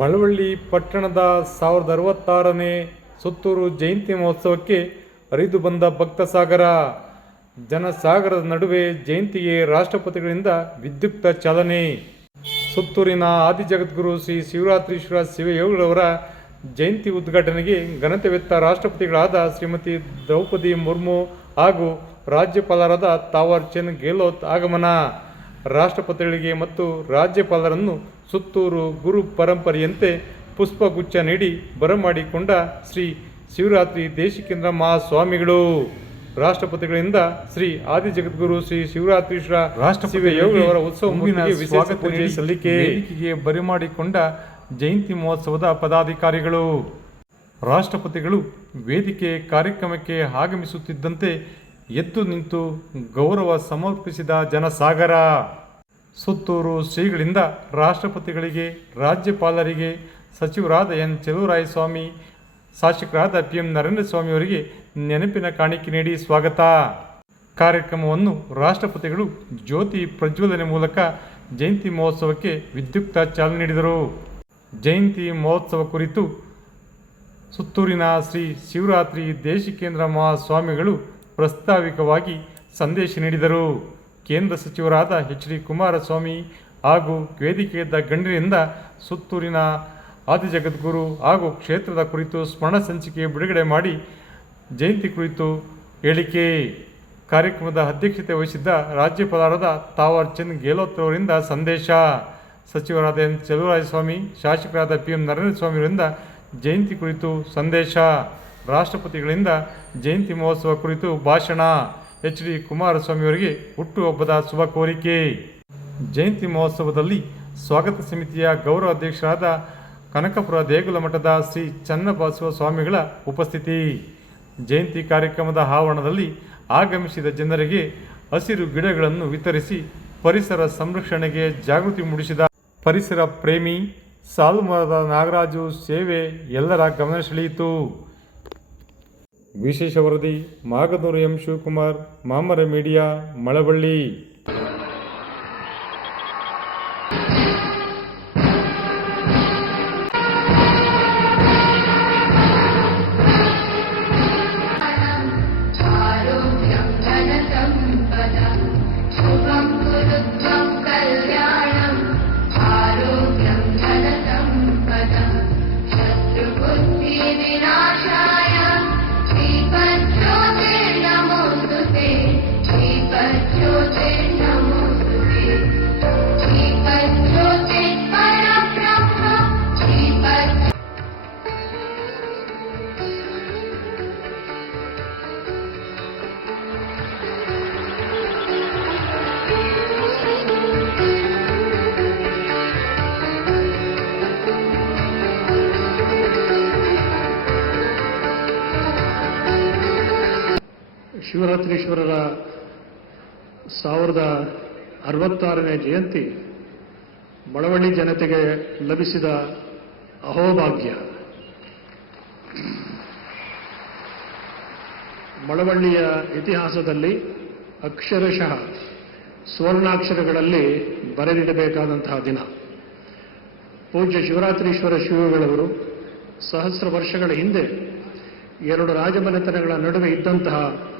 ಮಳವಳ್ಳಿ ಪಟ್ಟಣದ ಸಾವಿರದ ಅರವತ್ತಾರನೇ ಸುತ್ತೂರು ಜಯಂತಿ ಮಹೋತ್ಸವಕ್ಕೆ ಹರಿದು ಬಂದ ಭಕ್ತ ಸಾಗರ ಜನಸಾಗರದ ನಡುವೆ ಜಯಂತಿಗೆ ರಾಷ್ಟ್ರಪತಿಗಳಿಂದ ವಿದ್ಯುಕ್ತ ಚಾಲನೆ. ಸುತ್ತೂರಿನ ಆದಿಜಗದ್ಗುರು ಶ್ರೀ ಶಿವರಾತ್ರೀಶ್ವರ ಶಿವಯೋಗಿಗಳವರ ಜಯಂತಿ ಉದ್ಘಾಟನೆಗೆ ಘನತೆವೆತ್ತ ರಾಷ್ಟ್ರಪತಿಗಳಾದ ಶ್ರೀಮತಿ ದ್ರೌಪದಿ ಮುರ್ಮು ಹಾಗೂ ರಾಜ್ಯಪಾಲರಾದ ತಾವರ್ ಚಂದ್ ಗೆಹ್ಲೋತ್ ಆಗಮನ. ರಾಷ್ಟ್ರಪತಿಗಳಿಗೆ ಮತ್ತು ರಾಜ್ಯಪಾಲರನ್ನು ಸುತ್ತೂರು ಗುರು ಪರಂಪರೆಯಂತೆ ಪುಷ್ಪಗುಚ್ಛ ನೀಡಿ ಬರಮಾಡಿಕೊಂಡ ಶ್ರೀ ಶಿವರಾತ್ರಿ ದೇಶಿಕೇಂದ್ರ ಮಹಾಸ್ವಾಮಿಗಳು ರಾಷ್ಟ್ರಪತಿಗಳಿಂದ ಶ್ರೀ ಆದಿ ಜಗದ್ಗುರು ಶ್ರೀ ಶಿವರಾತ್ರೀಶ್ವರ ರಾಷ್ಟ್ರಪತಿ ಉತ್ಸವ ವಿಶೇಷ ಪೂಜೆ ಸಲ್ಲಿಕೆ. ಬರಿಮಾಡಿಕೊಂಡ ಜಯಂತಿ ಮಹೋತ್ಸವದ ಪದಾಧಿಕಾರಿಗಳು. ರಾಷ್ಟ್ರಪತಿಗಳು ವೇದಿಕೆ ಕಾರ್ಯಕ್ರಮಕ್ಕೆ ಆಗಮಿಸುತ್ತಿದ್ದಂತೆ ಎದ್ದು ನಿಂತು ಗೌರವ ಸಮರ್ಪಿಸಿದ ಜನಸಾಗರ. ಸುತ್ತೂರು ಶ್ರೀಗಳಿಂದ ರಾಷ್ಟ್ರಪತಿಗಳಿಗೆ, ರಾಜ್ಯಪಾಲರಿಗೆ, ಸಚಿವರಾದ ಎನ್. ಸ್ವಾಮಿ, ಶಾಸಕರಾದ ಪಿ ಎಂ ನರೇಂದ್ರ ಸ್ವಾಮಿಯವರಿಗೆ ನೆನಪಿನ ಕಾಣಿಕೆ ನೀಡಿ ಸ್ವಾಗತ. ಕಾರ್ಯಕ್ರಮವನ್ನು ರಾಷ್ಟ್ರಪತಿಗಳು ಜ್ಯೋತಿ ಪ್ರಜ್ವಲನೆ ಮೂಲಕ ಜಯಂತಿ ಮಹೋತ್ಸವಕ್ಕೆ ವಿದ್ಯುಕ್ತ ಚಾಲನೆ ನೀಡಿದರು. ಜಯಂತಿ ಮಹೋತ್ಸವ ಕುರಿತು ಸುತ್ತೂರಿನ ಶ್ರೀ ಶಿವರಾತ್ರಿ ದೇಶಿಕೇಂದ್ರ ಮಹಾಸ್ವಾಮಿಗಳು ಪ್ರಸ್ತಾವಿಕವಾಗಿ ಸಂದೇಶ ನೀಡಿದರು. ಕೇಂದ್ರ ಸಚಿವರಾದ ಎಚ್ ಡಿ ಕುಮಾರಸ್ವಾಮಿ ಹಾಗೂ ವೇದಿಕೆಯಿದ್ದ ಗಣ್ಯರಿಂದ ಸುತ್ತೂರಿನ ಆದಿಜಗದ್ಗುರು ಹಾಗೂ ಕ್ಷೇತ್ರದ ಕುರಿತು ಸ್ಮರಣ ಸಂಚಿಕೆ ಬಿಡುಗಡೆ ಮಾಡಿ ಜಯಂತಿ ಕುರಿತು ಹೇಳಿಕೆ. ಕಾರ್ಯಕ್ರಮದ ಅಧ್ಯಕ್ಷತೆ ವಹಿಸಿದ್ದ ರಾಜ್ಯಪಾಲರಾದ ತಾವರ್ ಚಂದ್ ಗೆಹ್ಲೋತ್ ಅವರಿಂದ ಸಂದೇಶ. ಸಚಿವರಾದ ಎನ್ ಸ್ವಾಮಿ ಶಾಸಕರಾದ ಪಿ ಎಂ ನರೇಂದ್ರ ಸ್ವಾಮಿಯವರಿಂದ ಜಯಂತಿ ಕುರಿತು ಸಂದೇಶ. ರಾಷ್ಟ್ರಪತಿಗಳಿಂದ ಜಯಂತಿ ಮಹೋತ್ಸವ ಕುರಿತು ಭಾಷಣ. ಎಚ್ ಡಿ ಕುಮಾರಸ್ವಾಮಿಯವರಿಗೆ ಹುಟ್ಟುಹಬ್ಬದ ಶುಭ ಕೋರಿಕೆ. ಜಯಂತಿ ಮಹೋತ್ಸವದಲ್ಲಿ ಸ್ವಾಗತ ಸಮಿತಿಯ ಗೌರವ ಅಧ್ಯಕ್ಷರಾದ ಕನಕಪುರ ದೇಗುಲ ಮಠದ ಶ್ರೀ ಚನ್ನಬಸವ ಸ್ವಾಮಿಗಳ ಉಪಸ್ಥಿತಿ. ಜಯಂತಿ ಕಾರ್ಯಕ್ರಮದ ಆವರಣದಲ್ಲಿ ಆಗಮಿಸಿದ ಜನರಿಗೆ ಹಸಿರು ಗಿಡಗಳನ್ನು ವಿತರಿಸಿ ಪರಿಸರ ಸಂರಕ್ಷಣೆಗೆ ಜಾಗೃತಿ ಮೂಡಿಸಿದ ಪರಿಸರ ಪ್ರೇಮಿ ಸಾಲುಮರದ ನಾಗರಾಜು ಸೇವೆ ಎಲ್ಲರ ಗಮನ ಸೆಳೆಯಿತು. ವಿಶೇಷ ವರದಿ ಮಾಗದೂರು ಎಂ ಶಿವಕುಮಾರ್ ಮಾಮರ ಮೀಡಿಯಾ ಮಳವಳ್ಳಿ. ಶಿವರಾತ್ರೀಶ್ವರರ ಸಾವಿರದ ಅರವತ್ತಾರನೇ ಜಯಂತಿ ಮಳವಳ್ಳಿ ಜನತೆಗೆ ಲಭಿಸಿದ ಅಹೋಭಾಗ್ಯ. ಮಳವಳ್ಳಿಯ ಇತಿಹಾಸದಲ್ಲಿ ಅಕ್ಷರಶಃ ಸುವರ್ಣಾಕ್ಷರಗಳಲ್ಲಿ ಬರೆದಿಡಬೇಕಾದಂತಹ ದಿನ. ಪೂಜ್ಯ ಶಿವರಾತ್ರೀಶ್ವರ ಶಿವಗಳವರು ಸಹಸ್ರ ವರ್ಷಗಳ ಹಿಂದೆ ಎರಡು ರಾಜಮನೆತನಗಳ ನಡುವೆ ಇದ್ದಂತಹ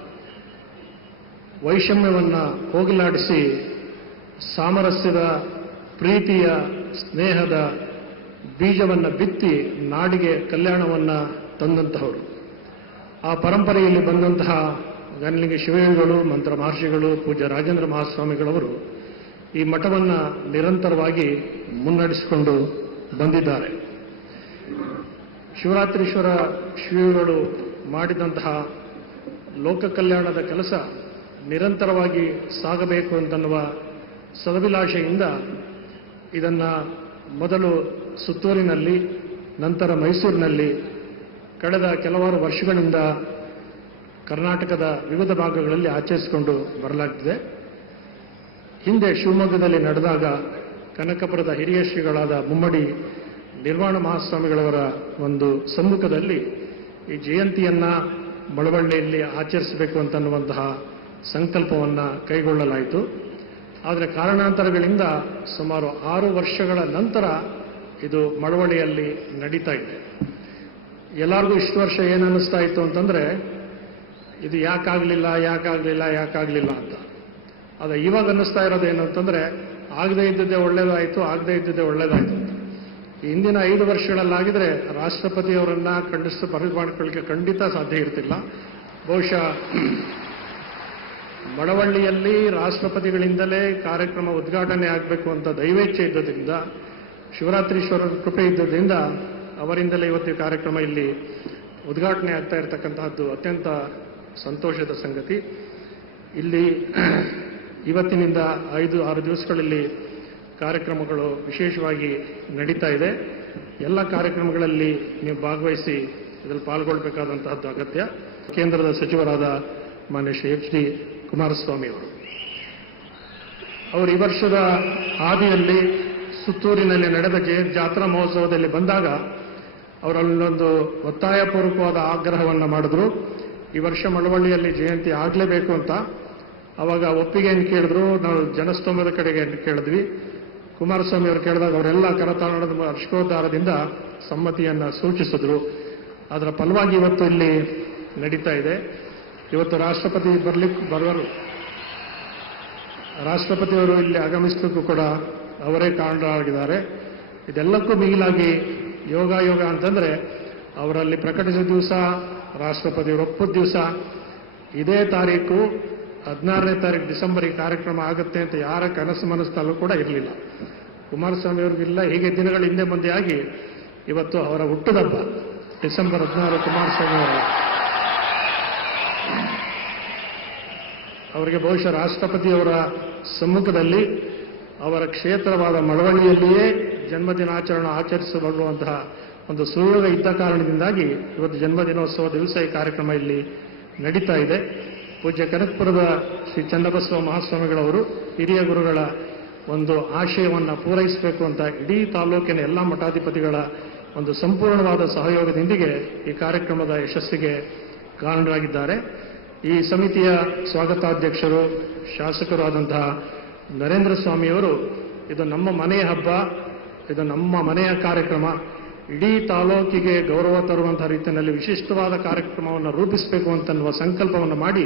ವೈಷಮ್ಯವನ್ನು ಹೋಗಲಾಡಿಸಿ ಸಾಮರಸ್ಯದ, ಪ್ರೀತಿಯ, ಸ್ನೇಹದ ಬೀಜವನ್ನು ಬಿತ್ತಿ ನಾಡಿಗೆ ಕಲ್ಯಾಣವನ್ನು ತಂದಂತಹವರು. ಆ ಪರಂಪರೆಯಲ್ಲಿ ಬಂದಂತಹ ಗನ್ಲಿಂಗ ಶಿವಯೋಗಿಗಳು, ಮಂತ್ರ ಮಹರ್ಷಿಗಳು, ಪೂಜ್ಯ ರಾಜೇಂದ್ರ ಮಹಾಸ್ವಾಮಿಗಳವರು ಈ ಮಠವನ್ನು ನಿರಂತರವಾಗಿ ಮುನ್ನಡೆಸಿಕೊಂಡು ಬಂದಿದ್ದಾರೆ. ಶಿವರಾತ್ರೀಶ್ವರ ಶಿವಗಳು ಮಾಡಿದಂತಹ ಲೋಕ ಕಲ್ಯಾಣದ ಕೆಲಸ ನಿರಂತರವಾಗಿ ಸಾಗಬೇಕು ಅಂತನ್ನುವ ಸದಭಿಲಾಷೆಯಿಂದ ಇದನ್ನು ಮೊದಲು ಸುತ್ತೂರಿನಲ್ಲಿ, ನಂತರ ಮೈಸೂರಿನಲ್ಲಿ, ಕಳೆದ ಕೆಲವಾರು ವರ್ಷಗಳಿಂದ ಕರ್ನಾಟಕದ ವಿವಿಧ ಭಾಗಗಳಲ್ಲಿ ಆಚರಿಸಿಕೊಂಡು ಬರಲಾಗ್ತಿದೆ. ಹಿಂದೆ ಶಿವಮೊಗ್ಗದಲ್ಲಿ ನಡೆದಾಗ ಕನಕಪುರದ ಹಿರಿಯ ಶ್ರೀಗಳಾದ ಮುಮ್ಮಡಿ ನಿರ್ವಾಣ ಮಹಾಸ್ವಾಮಿಗಳವರ ಒಂದು ಸಮ್ಮುಖದಲ್ಲಿ ಈ ಜಯಂತಿಯನ್ನ ಮಳವಳ್ಳಿಯಲ್ಲಿ ಆಚರಿಸಬೇಕು ಅಂತನ್ನುವಂತಹ ಸಂಕಲ್ಪವನ್ನು ಕೈಗೊಳ್ಳಲಾಯಿತು. ಆದರೆ ಕಾರಣಾಂತರಗಳಿಂದ ಸುಮಾರು ಆರು ವರ್ಷಗಳ ನಂತರ ಇದು ಮಳವಳ್ಳಿಯಲ್ಲಿ ನಡೀತಾ ಇದೆ. ಎಲ್ಲರಿಗೂ ಇಷ್ಟು ವರ್ಷ ಏನು ಅನ್ನಿಸ್ತಾ ಇತ್ತು ಅಂತಂದ್ರೆ, ಇದು ಯಾಕಾಗಲಿಲ್ಲ ಯಾಕಾಗಲಿಲ್ಲ ಯಾಕಾಗಲಿಲ್ಲ ಅಂತ. ಆದರೆ ಇವಾಗ ಅನ್ನಿಸ್ತಾ ಇರೋದು ಏನು ಅಂತಂದ್ರೆ, ಆಗದೇ ಇದ್ದದ್ದೇ ಒಳ್ಳೇದಾಯಿತು, ಆಗದೇ ಇದ್ದದ್ದೇ ಒಳ್ಳೇದಾಯಿತು ಅಂತ. ಹಿಂದಿನ ಐದು ವರ್ಷಗಳಲ್ಲಾಗಿದ್ರೆ ರಾಷ್ಟ್ರಪತಿಯವರನ್ನ ಖಂಡಿಸ ಪರಿಮಾಣಗಳಿಗೆ ಖಂಡಿತ ಸಾಧ್ಯ ಇರ್ತಿಲ್ಲ. ಬಹುಶಃ ಮಳವಳ್ಳಿಯಲ್ಲಿ ರಾಷ್ಟ್ರಪತಿಗಳಿಂದಲೇ ಕಾರ್ಯಕ್ರಮ ಉದ್ಘಾಟನೆ ಆಗಬೇಕು ಅಂತ ದೈವೇಚ್ಛೆ ಇದ್ದದ್ರಿಂದ, ಶಿವರಾತ್ರೀಶ್ವರರ ಕೃಪೆ ಇದ್ದದ್ರಿಂದ ಅವರಿಂದಲೇ ಇವತ್ತು ಕಾರ್ಯಕ್ರಮ ಇಲ್ಲಿ ಉದ್ಘಾಟನೆ ಆಗ್ತಾ ಇರತಕ್ಕಂತಹದ್ದು ಅತ್ಯಂತ ಸಂತೋಷದ ಸಂಗತಿ. ಇಲ್ಲಿ ಇವತ್ತಿನಿಂದ ಐದು, ಆರು ದಿವಸಗಳಲ್ಲಿ ಕಾರ್ಯಕ್ರಮಗಳು ವಿಶೇಷವಾಗಿ ನಡೀತಾ ಇದೆ. ಎಲ್ಲ ಕಾರ್ಯಕ್ರಮಗಳಲ್ಲಿ ನೀವು ಭಾಗವಹಿಸಿ ಇದರಲ್ಲಿ ಪಾಲ್ಗೊಳ್ಬೇಕಾದಂತಹದ್ದು ಅಗತ್ಯ. ಕೇಂದ್ರದ ಸಚಿವರಾದ ಮಾನ್ಯ ಶ್ರೀ ಎಚ್ ಡಿ ಕುಮಾರಸ್ವಾಮಿ ಅವರು. ಅವರು ಈ ವರ್ಷದ ಆದಿಯಲ್ಲಿ ಸುತ್ತೂರಿನಲ್ಲಿ ನಡೆದ ಜಾತ್ರಾ ಮಹೋತ್ಸವದಲ್ಲಿ ಬಂದಾಗ ಅವರಲ್ಲೊಂದು ಒತ್ತಾಯಪೂರ್ವಕವಾದ ಆಗ್ರಹವನ್ನು ಮಾಡಿದ್ರು. ಈ ವರ್ಷ ಮಳವಳ್ಳಿಯಲ್ಲಿ ಜಯಂತಿ ಆಗಲೇಬೇಕು ಅಂತ. ಅವಾಗ ಒಪ್ಪಿಗೆಯನ್ನು ಕೇಳಿದ್ರು? ನಾವು ಜನಸ್ತೋಮದ ಕಡೆಗೆ ಕೇಳಿದ್ವಿ. ಕುಮಾರಸ್ವಾಮಿ ಅವರು ಕೇಳಿದಾಗ ಅವರೆಲ್ಲ ಕರತಾಳದ ಹರ್ಷೋದ್ಧಾರದಿಂದ ಸಮ್ಮತಿಯನ್ನು ಸೂಚಿಸಿದ್ರು. ಅದರ ಫಲವಾಗಿ ಇವತ್ತು ಇಲ್ಲಿ ನಡೀತಾ ಇದೆ. ಇವತ್ತು ರಾಷ್ಟ್ರಪತಿ ಬರ್ಲಿಕ್ಕೆ ಬರುವರು. ರಾಷ್ಟ್ರಪತಿಯವರು ಇಲ್ಲಿ ಆಗಮಿಸಲಿಕ್ಕೂ ಕೂಡ ಅವರೇ ಕಾರಣರಾಗಿದ್ದಾರೆ. ಇದೆಲ್ಲಕ್ಕೂ ಮಿಗಿಲಾಗಿ ಯೋಗ ಯೋಗ ಅಂತಂದ್ರೆ ಅವರಲ್ಲಿ ಪ್ರಕಟಿಸಿದ ದಿವಸ ರಾಷ್ಟ್ರಪತಿಯವರು ಒಪ್ಪದ ದಿವಸ, ಇದೇ ತಾರೀಕು ಹದಿನಾರನೇ ತಾರೀಕು ಡಿಸೆಂಬರ್ ಈ ಕಾರ್ಯಕ್ರಮ ಆಗುತ್ತೆ ಅಂತ ಯಾರ ಕನಸು ಮನಸ್ಸಲ್ಲೂ ಕೂಡ ಇರಲಿಲ್ಲ. ಕುಮಾರಸ್ವಾಮಿ ಅವ್ರಿಗಿಲ್ಲ ಹೀಗೆ ದಿನಗಳ ಹಿಂದೆ ಮುಂದೆ ಆಗಿ ಇವತ್ತು ಅವರ ಹುಟ್ಟುದಬ್ಬ, ಡಿಸೆಂಬರ್ ಹದಿನಾರು ಕುಮಾರಸ್ವಾಮಿ ಅವರ ಅವರಿಗೆ ಬಹುಶಃ ರಾಷ್ಟ್ರಪತಿಯವರ ಸಮ್ಮುಖದಲ್ಲಿ ಅವರ ಕ್ಷೇತ್ರವಾದ ಮಳವಳ್ಳಿಯಲ್ಲಿಯೇ ಜನ್ಮದಿನಾಚರಣೆ ಆಚರಿಸಿಕೊಳ್ಳುವಂತಹ ಒಂದು ಸುಯೋಗ ಇದ್ದ ಕಾರಣದಿಂದಾಗಿ ಇವತ್ತು ಜನ್ಮದಿನೋತ್ಸವ ದಿವಸ ಈ ಕಾರ್ಯಕ್ರಮ ಇಲ್ಲಿ ನಡೀತಾ ಇದೆ. ಪೂಜ್ಯ ಕನಕಪುರದ ಶ್ರೀ ಚನ್ನಬಸವ ಮಹಾಸ್ವಾಮಿಗಳವರು ಹಿರಿಯ ಗುರುಗಳ ಒಂದು ಆಶಯವನ್ನು ಪೂರೈಸಬೇಕು ಅಂತ ಇಡೀ ತಾಲೂಕಿನ ಎಲ್ಲ ಮಠಾಧಿಪತಿಗಳ ಒಂದು ಸಂಪೂರ್ಣವಾದ ಸಹಯೋಗದೊಂದಿಗೆ ಈ ಕಾರ್ಯಕ್ರಮದ ಯಶಸ್ಸಿಗೆ ಕಾರಣರಾಗಿದ್ದಾರೆ. ಈ ಸಮಿತಿಯ ಸ್ವಾಗತಾಧ್ಯಕ್ಷರು, ಶಾಸಕರಾದಂತಹ ನರೇಂದ್ರ ಸ್ವಾಮಿಯವರು ಇದು ನಮ್ಮ ಮನೆಯ ಹಬ್ಬ, ಇದು ನಮ್ಮ ಮನೆಯ ಕಾರ್ಯಕ್ರಮ. ಇಡೀ ತಾಲೂಕಿಗೆ ಗೌರವ ತರುವಂತಹ ರೀತಿಯಲ್ಲಿ ವಿಶಿಷ್ಟವಾದ ಕಾರ್ಯಕ್ರಮವನ್ನು ರೂಪಿಸಬೇಕು ಅಂತನ್ನುವ ಸಂಕಲ್ಪವನ್ನು ಮಾಡಿ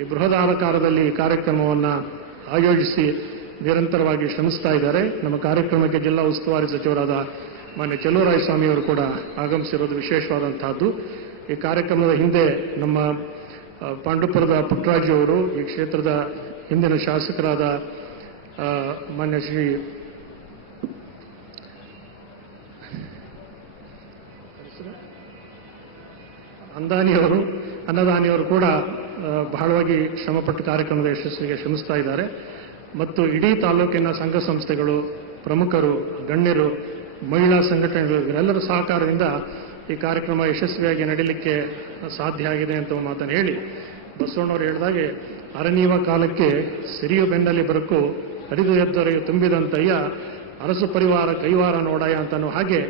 ಈ ಬೃಹದಾಕಾರದಲ್ಲಿ ಈ ಕಾರ್ಯಕ್ರಮವನ್ನು ಆಯೋಜಿಸಿ ನಿರಂತರವಾಗಿ ಶ್ರಮಿಸ್ತಾ ಇದ್ದಾರೆ. ನಮ್ಮ ಕಾರ್ಯಕ್ರಮಕ್ಕೆ ಜಿಲ್ಲಾ ಉಸ್ತುವಾರಿ ಸಚಿವರಾದ ಮಾನ್ಯ ಚೆಲುವರಾಯ ಸ್ವಾಮಿಯವರು ಕೂಡ ಆಗಮಿಸಿರೋದು ವಿಶೇಷವಾದಂತಹದ್ದು. ಈ ಕಾರ್ಯಕ್ರಮದ ಹಿಂದೆ ನಮ್ಮ ಪಾಂಡುಪುರದ ಪುಟ್ಟರಾಜು ಅವರು, ಈ ಕ್ಷೇತ್ರದ ಹಿಂದಿನ ಶಾಸಕರಾದ ಮಾನ್ಯ ಶ್ರೀ ಅಂದಾನಿಯವರು ಅನ್ನದಾನಿಯವರು ಕೂಡ ಬಹಳವಾಗಿ ಶ್ರಮಪಟ್ಟು ಕಾರ್ಯಕ್ರಮದ ಯಶಸ್ಸಿಗೆ ಶ್ರಮಿಸ್ತಾ ಇದ್ದಾರೆ. ಮತ್ತು ಇಡೀ ತಾಲೂಕಿನ ಸಂಘ ಸಂಸ್ಥೆಗಳು, ಪ್ರಮುಖರು, ಗಣ್ಯರು, ಮಹಿಳಾ ಸಂಘಟನೆಗಳು, ಇವರೆಲ್ಲರ ಸಹಕಾರದಿಂದ ಈ ಕಾರ್ಯಕ್ರಮ ಯಶಸ್ವಿಯಾಗಿ ನಡೀಲಿಕ್ಕೆ ಸಾಧ್ಯ ಆಗಿದೆ ಅಂತ ಮಾತನ್ನು ಹೇಳಿ. ಬಸವಣ್ಣವರು ಹೇಳಿದಾಗೆ, ಅರಣ್ಯವ ಕಾಲಕ್ಕೆ ಸಿರಿಯು ಬೆನ್ನಲ್ಲಿ ಬರಕು ಹರಿದು ಎದ್ದರೆಯು ತುಂಬಿದಂತಯ್ಯ, ಅರಸು ಪರಿವಾರ ಕೈವಾರ ನೋಡಾಯ ಅಂತನೋ ಹಾಗೆ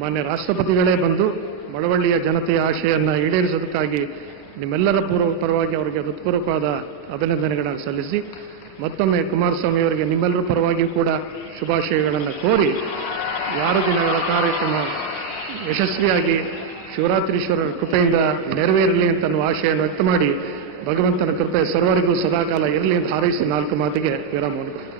ಮಾನ್ಯ ರಾಷ್ಟ್ರಪತಿಗಳೇ ಬಂದು ಮಳವಳ್ಳಿಯ ಜನತೆಯ ಆಶೆಯನ್ನು ಈಡೇರಿಸೋದಕ್ಕಾಗಿ ನಿಮ್ಮೆಲ್ಲರ ಪೂರ್ವ ಪರವಾಗಿ ಅವರಿಗೆ ಹೃತ್ಪೂರ್ವಕವಾದ ಅಭಿನಂದನೆಗಳನ್ನು ಸಲ್ಲಿಸಿ, ಮತ್ತೊಮ್ಮೆ ಕುಮಾರಸ್ವಾಮಿ ಅವರಿಗೆ ನಿಮ್ಮೆಲ್ಲರ ಪರವಾಗಿಯೂ ಕೂಡ ಶುಭಾಶಯಗಳನ್ನು ಕೋರಿ, ಯಾರು ದಿನಗಳ ಕಾರ್ಯಕ್ರಮ ಯಶಸ್ವಿಯಾಗಿ ಶಿವರಾತ್ರೀಶ್ವರರ ಕೃಪೆಯಿಂದ ನೆರವೇರಲಿ ಅಂತ ಅನ್ನುವ ವ್ಯಕ್ತ ಮಾಡಿ ಭಗವಂತನ ಕೃಪೆ ಸರ್ವರಿಗೂ ಸದಾಕಾಲ ಇರಲಿ ಅಂತ ಹಾರೈಸಿ ನಾಲ್ಕು ಮಾತಿಗೆ ವಿರಾಮವನ್ನು